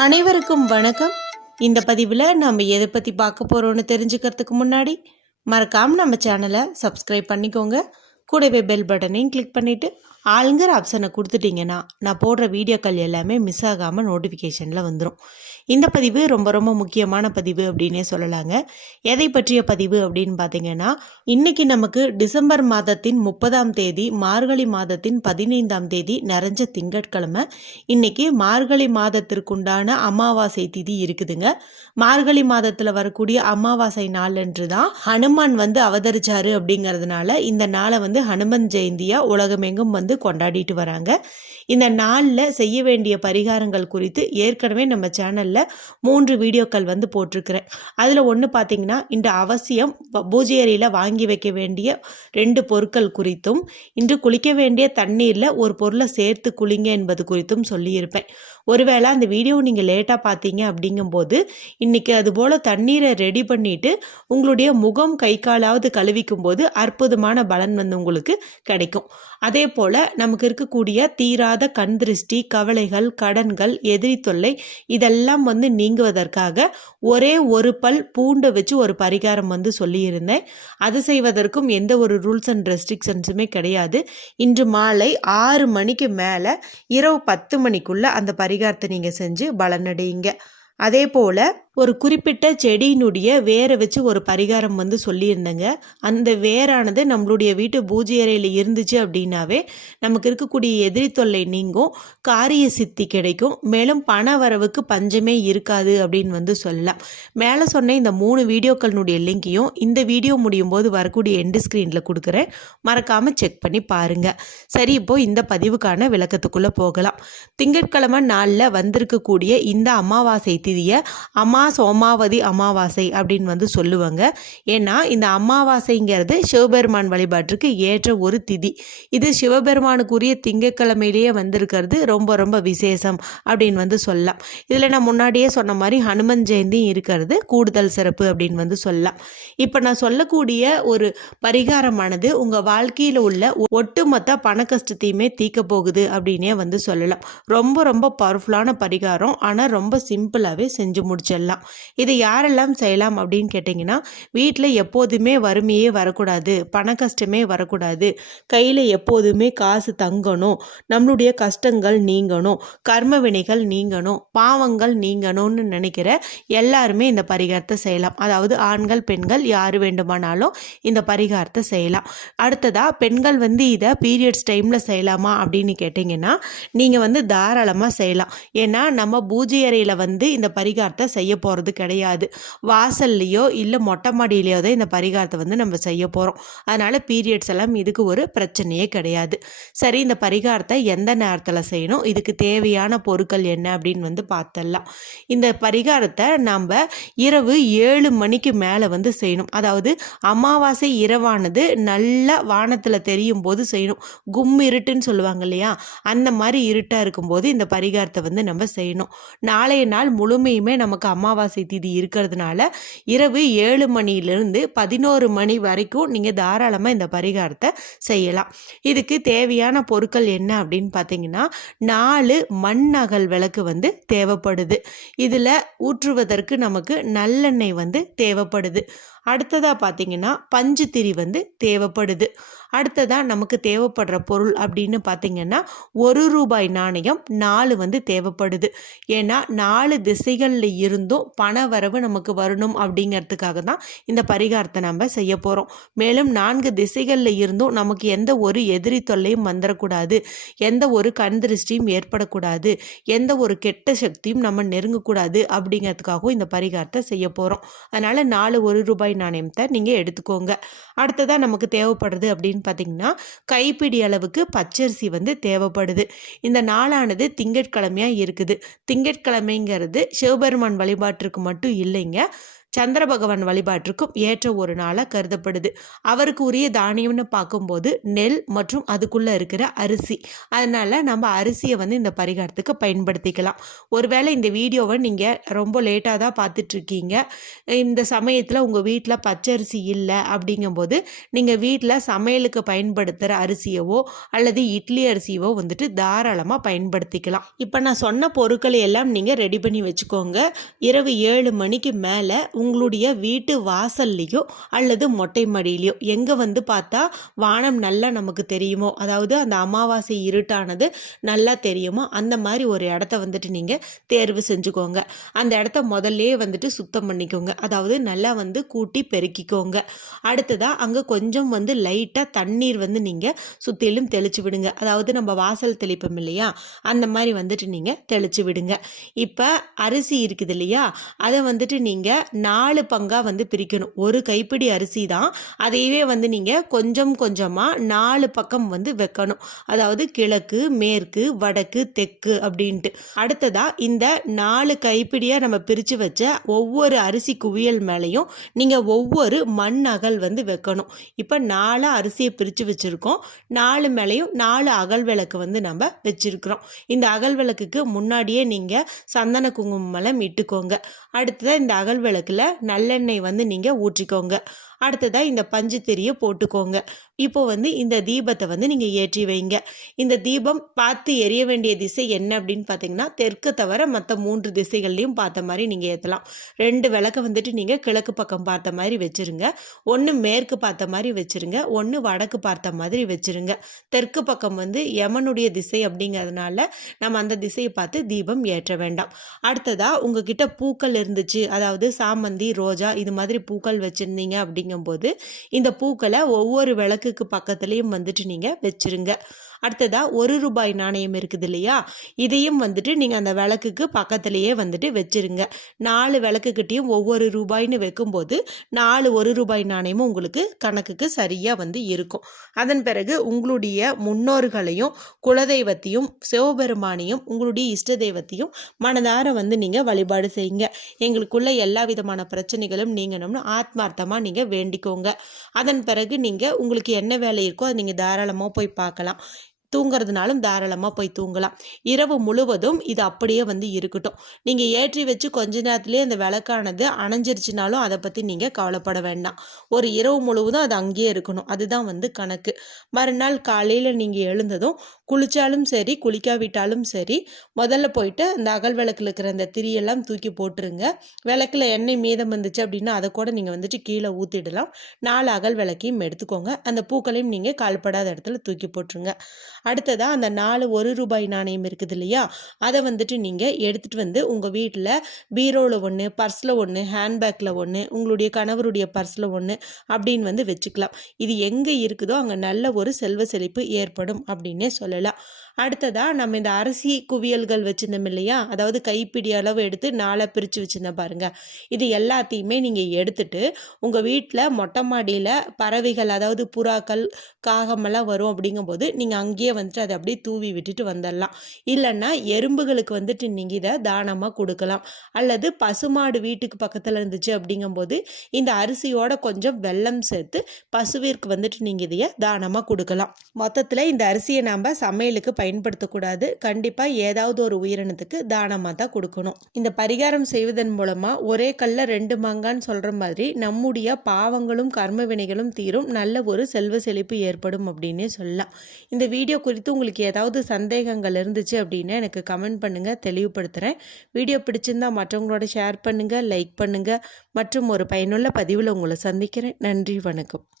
அனைவருக்கும் வணக்கம். இந்த பதிவில் நம்ம எதை பற்றி பார்க்க போகிறோன்னு தெரிஞ்சுக்கிறதுக்கு முன்னாடி மறக்காமல் நம்ம சேனலை சப்ஸ்கிரைப் பண்ணிக்கோங்க. கூடவே பெல் பட்டனையும் கிளிக் பண்ணிவிட்டு ஆளுங்கிற ஆப்ஷனை கொடுத்துட்டிங்கன்னா நான் போடுற வீடியோக்கள் எல்லாமே மிஸ் ஆகாமல் நோட்டிஃபிகேஷனில் வந்துடும். இந்த பதிவு ரொம்ப ரொம்ப முக்கியமான பதிவு அப்படின்னே சொல்லலாங்க. எதை பற்றிய பதிவு அப்படின்னு பார்த்தீங்கன்னா, இன்றைக்கி நமக்கு டிசம்பர் மாதத்தின் 30ஆம் தேதி, மார்கழி மாதத்தின் 15ஆம் தேதி நிறைஞ்ச திங்கட்கிழமை. இன்றைக்கி மார்கழி மாதத்திற்குண்டான அமாவாசை திதி இருக்குதுங்க. மார்கழி மாதத்தில் வரக்கூடிய அமாவாசை நாளன்று தான் ஹனுமான் அவதரிச்சாரு. அப்படிங்கிறதுனால இந்த நாளை ஹனுமன் ஜெயந்தியாக உலகமெங்கும் கொண்டாடிட்டு வராங்க. இந்த நாளில் செய்ய வேண்டிய பரிகாரங்கள் குறித்து ஏற்கனவே நம்ம சேனலில் 3 வீடியோக்கள் போட்டிருக்கிறேன். அதில் ஒன்று பார்த்தீங்கன்னா, இந்த அவசியம் பூஜை அறையில் வாங்கி வைக்க வேண்டிய 2 பொருட்கள் குறித்தும், இன்று குளிக்க வேண்டிய தண்ணீரில் ஒரு பொருளை சேர்த்து குளிங்க என்பது குறித்தும் சொல்லியிருப்பேன். ஒருவேளை அந்த வீடியோ நீங்கள் லேட்டாக பார்த்தீங்க அப்படிங்கும்போது இன்றைக்கி அதுபோல் தண்ணீரை ரெடி பண்ணிவிட்டு உங்களுடைய முகம் கை காலாவது கழுவிக்கும் போது அற்புதமான பலன் உங்களுக்கு கிடைக்கும். அதே போல் நமக்கு இருக்கக்கூடிய தீராத கண் திருஷ்டி, கவலைகள், கடன்கள், எதிரி தொல்லை இதெல்லாம் நீங்குவதற்காக ஒரே ஒரு பல் பூண்டை வச்சு ஒரு பரிகாரம் சொல்லியிருந்தேன். அது செய்வதற்கும் எந்த ஒரு ரூல்ஸ் அண்ட் ரெஸ்ட்ரிக்ஷன்ஸுமே கிடையாது. இன்று மாலை 6 மணிக்கு மேலே இரவு 10 மணிக்குள்ளே அந்த பரிகாரத்தை நீங்கள் செஞ்சு பலனடையுங்க. அதே போல் ஒரு குறிப்பிட்ட செடியினுடைய வேரை வச்சு ஒரு பரிகாரம் சொல்லியிருந்தேங்க. அந்த வேரானது நம்மளுடைய வீட்டு பூஜை அறையில் இருந்துச்சு அப்படின்னாவே நமக்கு இருக்கக்கூடிய எதிரி தொல்லை நீங்கும், காரிய சித்தி கிடைக்கும், மேலும் பண வரவுக்கு பஞ்சமே இருக்காது அப்படின்னு சொல்லலாம். மேலே சொன்ன இந்த 3 வீடியோக்களினுடைய லிங்கையும் இந்த வீடியோ முடியும் போது வரக்கூடிய எண்டு ஸ்க்ரீனில் கொடுக்குறேன். மறக்காமல் செக் பண்ணி பாருங்கள். சரி, இப்போது இந்த பதிவுக்கான விளக்கத்துக்குள்ளே போகலாம். திங்கட்கிழமை நாளில் வந்திருக்கக்கூடிய இந்த அமாவாசை திதியை சோமாவதி அமாவாசை அப்படின்னு சொல்லுவாங்க. ஏன்னா இந்த அமாவாசைங்கிறது சிவபெருமான் வழிபாட்டிற்கு ஏற்ற ஒரு திதி. இது சிவபெருமானுக்குரிய திங்கட்கிழமையிலேயே வந்திருக்கிறது ரொம்ப ரொம்ப விசேஷம் அப்படின்னு சொல்லலாம். இதில் நான் முன்னாடியே சொன்ன மாதிரி ஹனுமன் ஜெயந்தியும் இருக்கிறது கூடுதல் சிறப்பு அப்படின்னு சொல்லலாம். இப்போ நான் சொல்லக்கூடிய ஒரு பரிகாரமானது உங்கள் வாழ்க்கையில் உள்ள ஒட்டுமொத்த பண கஷ்டத்தையுமே தீர்க்க போகுது அப்படின்னே சொல்லலாம். ரொம்ப ரொம்ப பவர்ஃபுல்லான பரிகாரம், ஆனால் ரொம்ப சிம்பிளாகவே செஞ்சு முடிச்சிடலாம். இதை யாரெல்லாம் செய்யலாம் அப்படின்னு கேட்டிங்கன்னா, வீட்டில் எப்போதுமே வறுமையே வரக்கூடாது, பண கஷ்டமே வரக்கூடாது, கையில் எப்போதுமே காசு தங்கணும், நம்மளுடைய கஷ்டங்கள் நீங்கணும், கர்ம வினைகள் நீங்கணும், பாவங்கள் நீங்கணும்னு நினைக்கிற எல்லாருமே இந்த பரிகாரத்தை செய்யலாம். அதாவது ஆண்கள் பெண்கள் யார் வேண்டுமானாலும் இந்த பரிகாரத்தை செய்யலாம். அடுத்ததாக பெண்கள் இதை பீரியட்ஸ் டைமில் செய்யலாமா அப்படின்னு கேட்டிங்கன்னா, நீங்கள் தாராளமாக செய்யலாம். ஏன்னா நம்ம பூஜை அறையில் இந்த பரிகாரத்தை செய்ய போகிறது கிடையாது. வாசல்லையோ இல்லை மொட்டை மாடியிலையோ தான் இந்த பரிகாரத்தை நம்ம செய்ய போகிறோம். அதனால் பீரியட்ஸ் எல்லாம் இதுக்கு ஒரு பிரச்சனையே கிடையாது. சரி, இந்த பரிகாரத்தை எந்த நேரத்தில் செய்யணும், இதுக்கு தேவையான பொருட்கள் என்ன அப்படின்னு பார்த்துடலாம். இந்த பரிகாரத்தை நம்ம இரவு 7 மணிக்கு மேலே செய்யணும். அதாவது அமாவாசை இரவானது நல்ல வானத்தில் தெரியும் போது செய்யணும். இருட்டுன்னு சொல்லுவாங்க இல்லையா, அந்த மாதிரி இருட்டாக இருக்கும்போது இந்த பரிகாரத்தை நம்ம செய்யணும். நாளைய நாள் முழுமையுமே நமக்கு அமாவாசை திதி இருக்கிறதுனால இரவு 7 மணியிலிருந்து 11 மணி வரைக்கும் நீங்கள் தாராளமாக இந்த பரிகாரத்தை செய்யலாம். இதுக்கு தேவையான பொருட்கள் என்ன அப்படின்னு பார்த்தீங்கன்னா, 4 மண் அகல் விளக்கு தேவைப்படுது. இதில் ஊற்றுவதற்கு நமக்கு நல்லெண்ணெய் தேவைப்படுது. அடுத்ததாக பார்த்தீங்கன்னா பஞ்சு திரி தேவைப்படுது. அடுத்ததாக நமக்கு தேவைப்படுற பொருள் அப்படின்னு பார்த்தீங்கன்னா, 1 ரூபாய் நாணயம் 4 தேவைப்படுது. ஏன்னா 4 திசைகளில் இருந்தும் பண வரவு நமக்கு வரணும் அப்படிங்கிறதுக்காக தான் இந்த பரிகாரத்தை நம்ம செய்ய போகிறோம். மேலும் 4 திசைகளில் இருந்தும் நமக்கு எந்த ஒரு எதிரி தொல்லையும் வந்துடக்கூடாது, எந்த ஒரு கண் திருஷ்டியும் ஏற்படக்கூடாது, எந்த ஒரு கெட்ட சக்தியும் நம்ம நெருங்கக்கூடாது அப்படிங்கிறதுக்காகவும் இந்த பரிகாரத்தை செய்ய போகிறோம். அதனால் 4 1 ரூபாய் நாணயத்தை நீங்கள் எடுத்துக்கோங்க. அடுத்ததாக நமக்கு தேவைப்படுறது அப்படின்னு பார்த்தீங்கன்னா, கைப்பிடி அளவுக்கு பச்சரிசி தேவைப்படுது. இந்த நாளானது திங்கட்கிழமையாக இருக்குது. திங்கட்கிழமைங்கிறது சிவபெருமான் வழிபாட்டிற்கு மட்டும் இல்லைங்க, சந்திர பகவான் வழிபாட்டிற்கும் ஏற்ற ஒரு நாளாக கருதப்படுது. அவருக்கு உரிய தானியம்னு பார்க்கும்போது நெல் மற்றும் அதுக்குள்ளே இருக்கிற அரிசி. அதனால் நம்ம அரிசியை வந்து இந்த பரிகாரத்துக்கு பயன்படுத்திக்கலாம். ஒருவேளை இந்த வீடியோவை நீங்கள் ரொம்ப லேட்டாக தான் பார்த்துட்ருக்கீங்க, இந்த சமயத்தில் உங்கள் வீட்டில் பச்சரிசி இல்லை அப்படிங்கும்போது நீங்கள் வீட்டில் சமையலுக்கு பயன்படுத்துகிற அரிசியவோ அல்லது இட்லி அரிசியவோ வந்துட்டு தாராளமாக பயன்படுத்திக்கலாம். இப்போ நான் சொன்ன பொருட்களை எல்லாம் நீங்கள் ரெடி பண்ணி வச்சுக்கோங்க. இரவு 7 மணிக்கு மேலே உங்களுடைய வீட்டு வாசல்லையோ அல்லது மொட்டை மாடியிலையோ எங்கே வந்து பார்த்தா வானம் நல்லா நமக்கு தெரியுமோ, அதாவது அந்த அமாவாசை இருட்டானது நல்லா தெரியுமோ அந்த மாதிரி ஒரு இடத்த வந்துட்டு நீங்கள் தேர்வு செஞ்சுக்கோங்க. அந்த இடத்த முதல்லே வந்துட்டு சுத்தம் பண்ணிக்கோங்க, அதாவது நல்லா வந்து கூட்டி பெருக்கிக்கோங்க. அடுத்ததாக அங்கே கொஞ்சம் வந்து லைட்டாக தண்ணீர் வந்து நீங்கள் சுற்றிலும் தெளிச்சு விடுங்க. அதாவது நம்ம வாசல் தெளிப்போம் இல்லையா, அந்த மாதிரி வந்துட்டு நீங்கள் தெளிச்சு விடுங்க. இப்போ அரிசி இருக்குது இல்லையா, அதை வந்துட்டு நீங்கள் 4 பங்காக வந்து பிரிக்கணும். ஒரு கைப்பிடி அரிசி தான், அதையவே வந்து நீங்கள் கொஞ்சம் கொஞ்சமாக 4 பக்கம் வந்து வைக்கணும். அதாவது கிழக்கு, மேற்கு, வடக்கு, தெற்கு அப்படின்ட்டு. அடுத்ததாக இந்த 4 கைப்பிடியாக நம்ம பிரித்து வச்ச ஒவ்வொரு அரிசி குவியல் மேலேயும் நீங்கள் ஒவ்வொரு மண் அகல் வந்து வைக்கணும். இப்போ 4 அரிசியை பிரித்து வச்சுருக்கோம், 4 மேலேயும் 4 அகல் விளக்கு வந்து நம்ம வச்சுருக்கிறோம். இந்த அகல் விளக்குக்கு முன்னாடியே நீங்கள் சந்தன குங்குமம் இட்டுக்கோங்க. அடுத்ததாக இந்த அகல் விளக்கில் நல்லெண்ணெய் வந்து நீங்கள் ஊற்றிக்கோங்க. அடுத்ததாக இந்த பஞ்சு திரியை போட்டுக்கோங்க. இப்போ வந்து இந்த தீபத்தை வந்து நீங்கள் ஏற்றி வைங்க. இந்த தீபம் பார்த்து எரிய வேண்டிய திசை என்ன அப்படின்னு பார்த்தீங்கன்னா, தெற்கு தவிர மற்ற 3 திசைகள்லையும் பார்த்த மாதிரி நீங்கள் ஏற்றலாம். 2 விளக்கை வந்துட்டு நீங்கள் கிழக்கு பக்கம் பார்த்த மாதிரி வச்சுருங்க, 1 மேற்கு பார்த்த மாதிரி வச்சுருங்க, 1 வடக்கு பார்த்த மாதிரி வச்சுருங்க. தெற்கு பக்கம் வந்து யமனுடைய திசை அப்படிங்கிறதுனால நம்ம அந்த திசையை பார்த்து தீபம் ஏற்ற வேண்டாம். அடுத்ததாக உங்ககிட்ட பூக்கள் இருந்துச்சு, அதாவது சாமந்தி, ரோஜா இது மாதிரி பூக்கள் வச்சுருந்தீங்க அப்படிங்கும்போது இந்த பூக்களை ஒவ்வொரு விளக்குக்கு பக்கத்துலேயும் வந்துட்டு நீங்கள் வச்சுருங்க. அடுத்ததாக 1 ரூபாய் நாணயம் இருக்குது இல்லையா, இதையும் வந்துட்டு நீங்கள் அந்த விளக்குக்கு பக்கத்துலேயே வந்துட்டு வச்சுருங்க. 4 விளக்குக்கிட்டையும் ஒவ்வொரு ரூபாய்னு வைக்கும்போது 4 1 ரூபாய் நாணயமும் உங்களுக்கு கணக்குக்கு சரியாக வந்து இருக்கும். அதன் பிறகு உங்களுடைய முன்னோர்களையும் குலதெய்வத்தையும் சிவபெருமானையும் உங்களுடைய இஷ்ட தெய்வத்தையும் மனதார வந்து நீங்கள் வழிபாடு செய்யுங்க. எங்களுக்குள்ள எல்லா விதமான பிரச்சனைகளும் நீங்கணும்னு ஆத்மார்த்தமாக நீங்கள் வேண்டிக்கோங்க. அதன் பிறகு நீங்கள் உங்களுக்கு என்ன வேலை இருக்கோ அதை நீங்கள் தாராளமாக போய் பார்க்கலாம். தூங்குறதுனாலும் தாராளமாக போய் தூங்கலாம். இரவு முழுவதும் இது அப்படியே வந்து இருக்கட்டும். நீங்கள் ஏற்றி வச்சு கொஞ்ச நேரத்துலேயே அந்த விளக்கானது அணைஞ்சிருச்சுனாலும் அதை பற்றி நீங்கள் கவலைப்பட வேண்டாம். ஒரு இரவு முழுவதும் அது அங்கேயே இருக்கணும், அதுதான் வந்து கணக்கு. மறுநாள் காலையில் நீங்கள் எழுந்ததும் குளித்தாலும் சரி குளிக்காவிட்டாலும் சரி முதல்ல போயிட்டு அந்த அகல் விளக்கில் இருக்கிற அந்த திரியெல்லாம் தூக்கி போட்டுருங்க. விளக்கில் எண்ணெய் மீதம் வந்துச்சு அப்படின்னா அதை கூட நீங்கள் வந்துட்டு கீழே ஊற்றிடலாம். 4 அகல் விளக்கையும் எடுத்துக்கோங்க. அந்த பூக்களையும் நீங்கள் கால்படாத இடத்துல தூக்கி போட்டுருங்க. அடுத்ததாக அந்த 4 1 ரூபாய் நாணயம் இருக்குது இல்லையா, அதை வந்துட்டு நீங்கள் எடுத்துகிட்டு வந்து உங்கள் வீட்டில் பீரோவில் 1, பர்ஸில் 1, ஹேண்ட்பேக்கில் 1, உங்களுடைய கணவருடைய பர்ஸில் 1 அப்படின்னு வந்து வச்சுக்கலாம். இது எங்கே இருக்குதோ அங்கே நல்ல ஒரு செல்வ செழிப்பு ஏற்படும் அப்படின்னே சொல்லலாம். அடுத்ததாக நம்ம இந்த அரிசி குவியல்கள் வச்சுருந்தோம் இல்லையா, அதாவது கைப்பிடி அளவு எடுத்து 4 பிரித்து வச்சுருந்தேன் பாருங்கள், இது எல்லாத்தையுமே நீங்கள் எடுத்துட்டு உங்கள் வீட்டில் மொட்டை மாடியில் பறவைகள் அதாவது புறாக்கள் காகமெல்லாம் வரும் அப்படிங்கும்போது நீங்கள் அங்கேயே வந்துட்டு அதை அப்படியே தூவி விட்டுட்டு வந்துடலாம். இல்லைன்னா எறும்புகளுக்கு வந்துட்டு நீங்கள் இதை தானமாக கொடுக்கலாம். அல்லது பசுமாடு வீட்டுக்கு பக்கத்தில் இருந்துச்சு அப்படிங்கும்போது இந்த அரிசியோட கொஞ்சம் வெல்லம் சேர்த்து பசுவிற்கு வந்துட்டு நீங்கள் இதையை தானமாக கொடுக்கலாம். மொத்தத்தில் இந்த அரிசியை நாம் சமையலுக்கு பயன்படுத்தக்கூடாது, கண்டிப்பாக ஏதாவது ஒரு உயிரினத்துக்கு தானமாக தான் கொடுக்கணும். இந்த பரிகாரம் செய்வதன் மூலமாக ஒரே கல்ல 2 மாங்கான்னு சொல்கிற மாதிரி நம்முடைய பாவங்களும் கர்ம வினைகளும் தீரும், நல்ல ஒரு செல்வ செழிப்பு ஏற்படும் அப்படின்னே சொல்லலாம். இந்த வீடியோ குறித்து உங்களுக்கு ஏதாவது சந்தேகங்கள் இருந்துச்சு அப்படின்னா எனக்கு கமெண்ட் பண்ணுங்கள், தெளிவுபடுத்துகிறேன். வீடியோ பிடிச்சிருந்தா மற்றவங்களோட ஷேர் பண்ணுங்கள், லைக் பண்ணுங்கள். மற்றும் ஒரு பயனுள்ள பதிவில் உங்களை சந்திக்கிறேன். நன்றி, வணக்கம்.